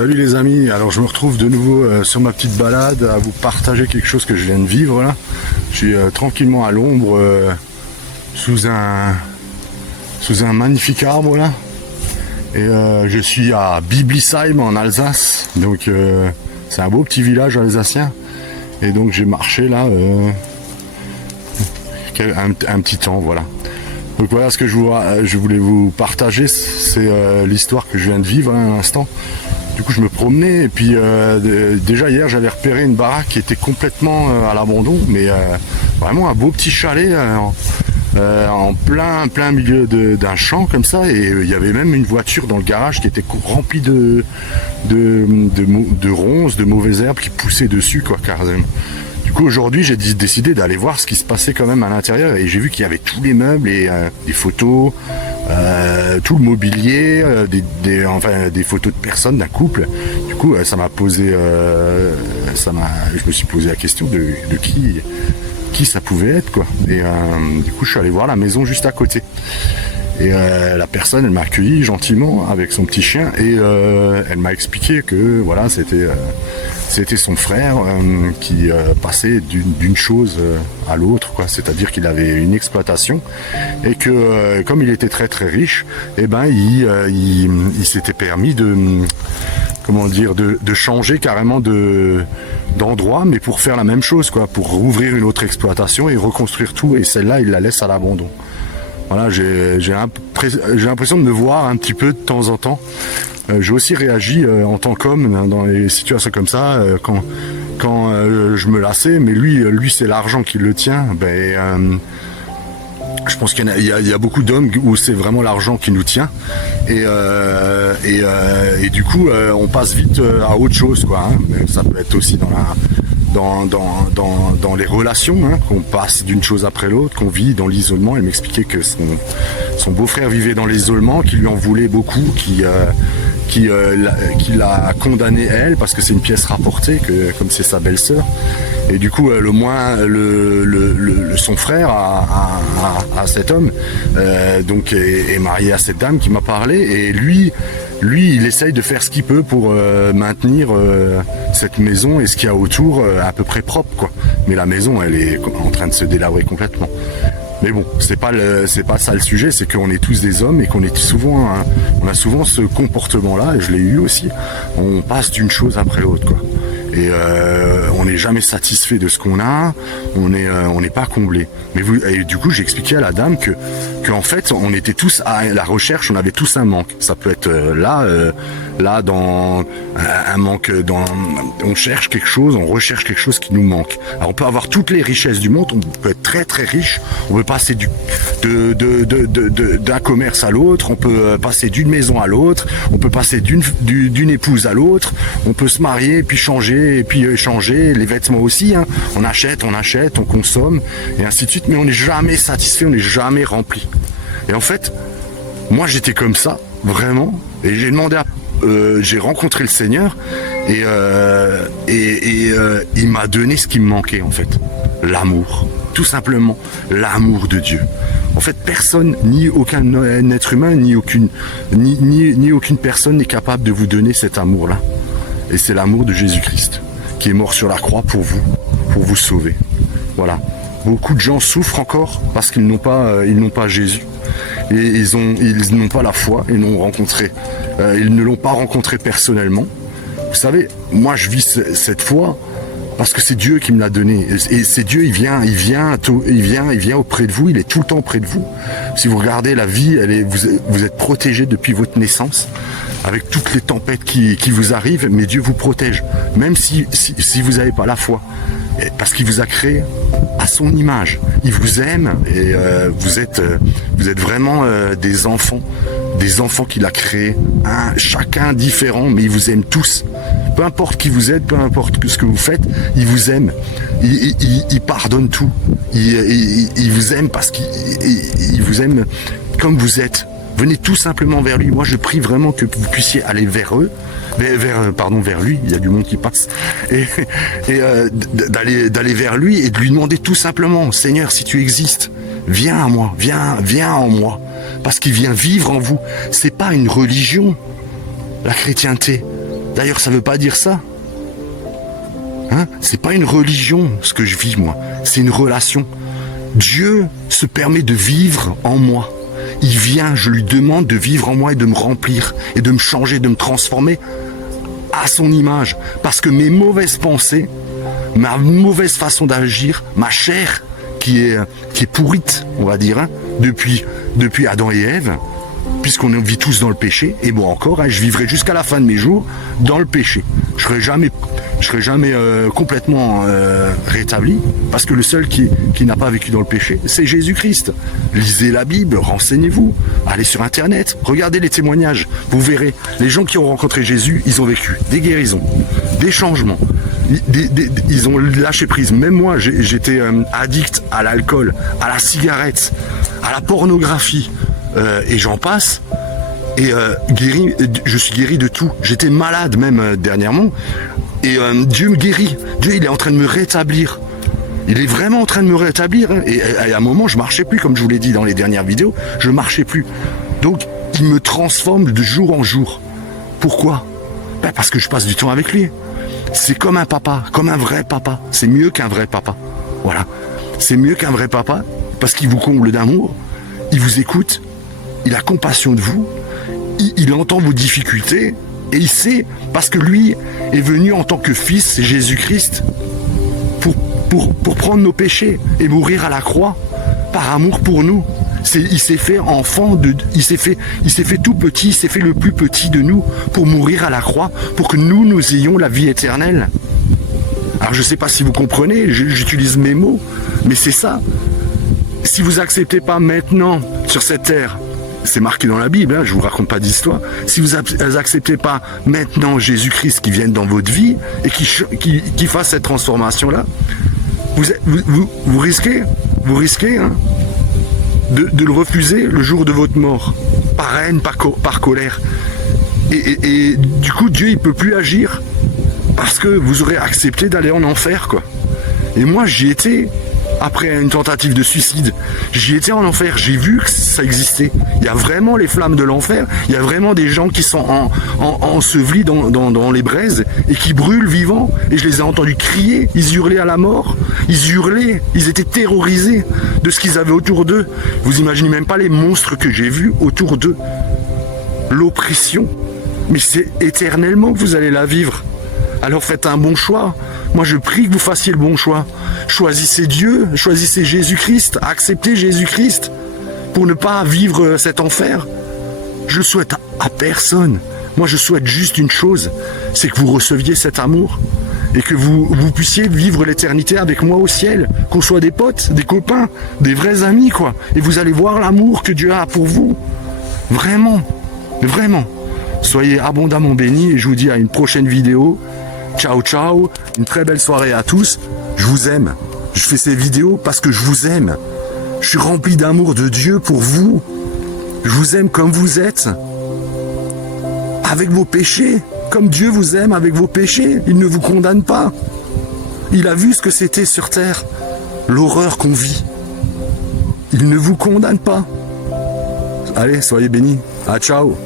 Salut les amis, alors je me retrouve de nouveau sur ma petite balade à vous partager quelque chose que je viens de vivre là. Je suis tranquillement à l'ombre sous un magnifique arbre là. Et je suis à Biblisheim en Alsace, donc c'est un beau petit village alsacien. Et donc j'ai marché là un petit temps, voilà. Donc voilà ce que je voulais vous partager, c'est l'histoire que je viens de vivre à l'instant. Du coup je me promenais et puis déjà hier j'avais repéré une baraque qui était complètement à l'abandon, mais vraiment un beau petit chalet en plein milieu d'un champ comme ça, et il y avait même une voiture dans le garage qui était remplie de ronces, de mauvaises herbes qui poussaient dessus quoi, carrément. Du coup aujourd'hui j'ai décidé d'aller voir ce qui se passait quand même à l'intérieur, et j'ai vu qu'il y avait tous les meubles et des photos, tout le mobilier, des photos de personnes, d'un couple. Du coup ça m'a posé, je me suis posé la question de qui ça pouvait être quoi. Et du coup je suis allé voir la maison juste à côté. Et la personne, elle m'a accueilli gentiment avec son petit chien, et elle m'a expliqué que voilà, c'était son frère qui passait d'une chose à l'autre, quoi. C'est-à-dire qu'il avait une exploitation et que comme il était très très riche, eh ben il s'était permis de changer carrément d'endroit, mais pour faire la même chose, quoi, pour rouvrir une autre exploitation et reconstruire tout, et celle-là il la laisse à l'abandon. Voilà, j'ai l'impression de me voir un petit peu de temps en temps. J'ai aussi réagi en tant qu'homme dans les situations comme ça, quand je me lassais, mais lui c'est l'argent qui le tient. Je pense qu'il y a beaucoup d'hommes où c'est vraiment l'argent qui nous tient, et du coup on passe vite à autre chose, quoi, hein. Ça peut être aussi dans les relations, hein, qu'on passe d'une chose après l'autre, qu'on vit dans l'isolement. Elle m'expliquait que son beau-frère vivait dans l'isolement, qu'il lui en voulait beaucoup, qui l'a condamné elle parce que c'est une pièce rapportée, comme c'est sa belle-sœur. Et du coup son frère à cet homme est marié à cette dame qui m'a parlé, et lui il essaye de faire ce qu'il peut pour maintenir cette maison et ce qu'il y a autour à peu près propre, quoi. Mais la maison elle est en train de se délabrer complètement. Mais bon, c'est pas ça le sujet, c'est qu'on est tous des hommes et qu'on est souvent, hein, on a souvent ce comportement-là, et je l'ai eu aussi. On passe d'une chose après l'autre, quoi. Et on n'est jamais satisfait de ce qu'on a, on n'est pas comblé. Et du coup j'ai expliqué à la dame que en fait on était tous à la recherche, on avait tous un manque. Ça peut être là dans un manque, on cherche quelque chose, on recherche quelque chose qui nous manque. Alors on peut avoir toutes les richesses du monde, on peut être très très riche, on peut passer d'un commerce à l'autre, on peut passer d'une maison à l'autre, on peut passer d'une épouse à l'autre, on peut se marier puis changer et puis échanger, les vêtements aussi, hein. On achète, on consomme et ainsi de suite, mais on n'est jamais satisfait, on n'est jamais rempli. Et en fait, moi j'étais comme ça, vraiment, et j'ai demandé j'ai rencontré le Seigneur, et il m'a donné ce qui me manquait en fait, l'amour, tout simplement l'amour de Dieu. En fait, personne, ni aucun être humain, ni aucune personne n'est capable de vous donner cet amour-là. Et c'est l'amour de Jésus-Christ qui est mort sur la croix pour vous sauver. Voilà. Beaucoup de gens souffrent encore parce qu'ils n'ont pas Jésus. Et ils n'ont pas la foi, ils ne l'ont pas rencontré personnellement. Vous savez, moi je vis cette foi parce que c'est Dieu qui me l'a donné. Et c'est Dieu, il vient auprès de vous, il est tout le temps auprès de vous. Si vous regardez la vie, vous êtes protégé depuis votre naissance, avec toutes les tempêtes qui vous arrivent, mais Dieu vous protège, même si vous n'avez pas la foi, parce qu'il vous a créé à son image. Il vous aime, et vous êtes vraiment des enfants qu'il a créés, chacun différent, mais il vous aime tous. Peu importe qui vous êtes, peu importe ce que vous faites, il vous aime. Il pardonne tout. Il vous aime parce qu'il vous aime comme vous êtes. Venez tout simplement vers lui. Moi, je prie vraiment que vous puissiez aller vers lui. Il y a du monde qui passe. Et d'aller vers lui et de lui demander tout simplement, Seigneur, si tu existes, viens à moi, viens en moi. Parce qu'il vient vivre en vous. C'est pas une religion, la chrétienté. D'ailleurs, ça veut pas dire ça. Hein? C'est pas une religion, ce que je vis, moi. C'est une relation. Dieu se permet de vivre en moi. Il vient, je lui demande de vivre en moi et de me remplir, et de me changer, de me transformer à son image. Parce que mes mauvaises pensées, ma mauvaise façon d'agir, ma chair qui est pourrite, on va dire, hein, depuis Adam et Ève, puisqu'on vit tous dans le péché, et moi encore, hein, je vivrai jusqu'à la fin de mes jours dans le péché. Je serai jamais complètement rétabli, parce que le seul qui n'a pas vécu dans le péché, c'est Jésus-Christ. Lisez la Bible, renseignez-vous, allez sur Internet, regardez les témoignages, vous verrez, les gens qui ont rencontré Jésus, ils ont vécu des guérisons, des changements, ils ont lâché prise. Même moi, j'étais addict à l'alcool, à la cigarette, à la pornographie, et j'en passe. Et je suis guéri de tout. J'étais malade même dernièrement. Et Dieu me guérit. Dieu, il est en train de me rétablir. Il est vraiment en train de me rétablir. Hein. Et à un moment, je marchais plus, comme je vous l'ai dit dans les dernières vidéos. Je marchais plus. Donc, il me transforme de jour en jour. Pourquoi? Ben parce que je passe du temps avec lui. C'est comme un papa, comme un vrai papa. C'est mieux qu'un vrai papa. Voilà. C'est mieux qu'un vrai papa parce qu'il vous comble d'amour. Il vous écoute. Il a compassion de vous. Il entend vos difficultés. Et il sait, parce que lui est venu en tant que fils, Jésus-Christ, pour prendre nos péchés et mourir à la croix par amour pour nous. Il s'est fait enfant, il s'est fait tout petit, il s'est fait le plus petit de nous pour mourir à la croix, pour que nous ayons la vie éternelle. Alors je ne sais pas si vous comprenez, j'utilise mes mots, mais c'est ça. Si vous n'acceptez pas maintenant sur cette terre, c'est marqué dans la Bible, hein, je ne vous raconte pas d'histoire. Si vous n'acceptez pas maintenant Jésus-Christ qui vienne dans votre vie et qui fasse cette transformation-là, vous risquez hein, de le refuser le jour de votre mort, par haine, par colère. Et du coup, Dieu, il ne peut plus agir parce que vous aurez accepté d'aller en enfer, quoi. Et moi, j'y étais. Après une tentative de suicide, j'y étais en enfer, j'ai vu que ça existait. Il y a vraiment les flammes de l'enfer, il y a vraiment des gens qui sont ensevelis dans les braises et qui brûlent vivants. Et je les ai entendus crier, ils hurlaient à la mort, ils hurlaient, ils étaient terrorisés de ce qu'ils avaient autour d'eux. Vous imaginez même pas les monstres que j'ai vus autour d'eux. L'oppression. Mais c'est éternellement que vous allez la vivre. Alors faites un bon choix. Moi je prie que vous fassiez le bon choix. Choisissez Dieu, choisissez Jésus-Christ, acceptez Jésus-Christ pour ne pas vivre cet enfer. Je le souhaite à personne. Moi je souhaite juste une chose, c'est que vous receviez cet amour et que vous puissiez vivre l'éternité avec moi au ciel, qu'on soit des potes, des copains, des vrais amis, quoi. Et vous allez voir l'amour que Dieu a pour vous. Vraiment, vraiment. Soyez abondamment bénis et je vous dis à une prochaine vidéo. Ciao, ciao. Une très belle soirée à tous. Je vous aime. Je fais ces vidéos parce que je vous aime. Je suis rempli d'amour de Dieu pour vous. Je vous aime comme vous êtes. Avec vos péchés. Comme Dieu vous aime avec vos péchés. Il ne vous condamne pas. Il a vu ce que c'était sur terre. L'horreur qu'on vit. Il ne vous condamne pas. Allez, soyez bénis. Ah, ciao.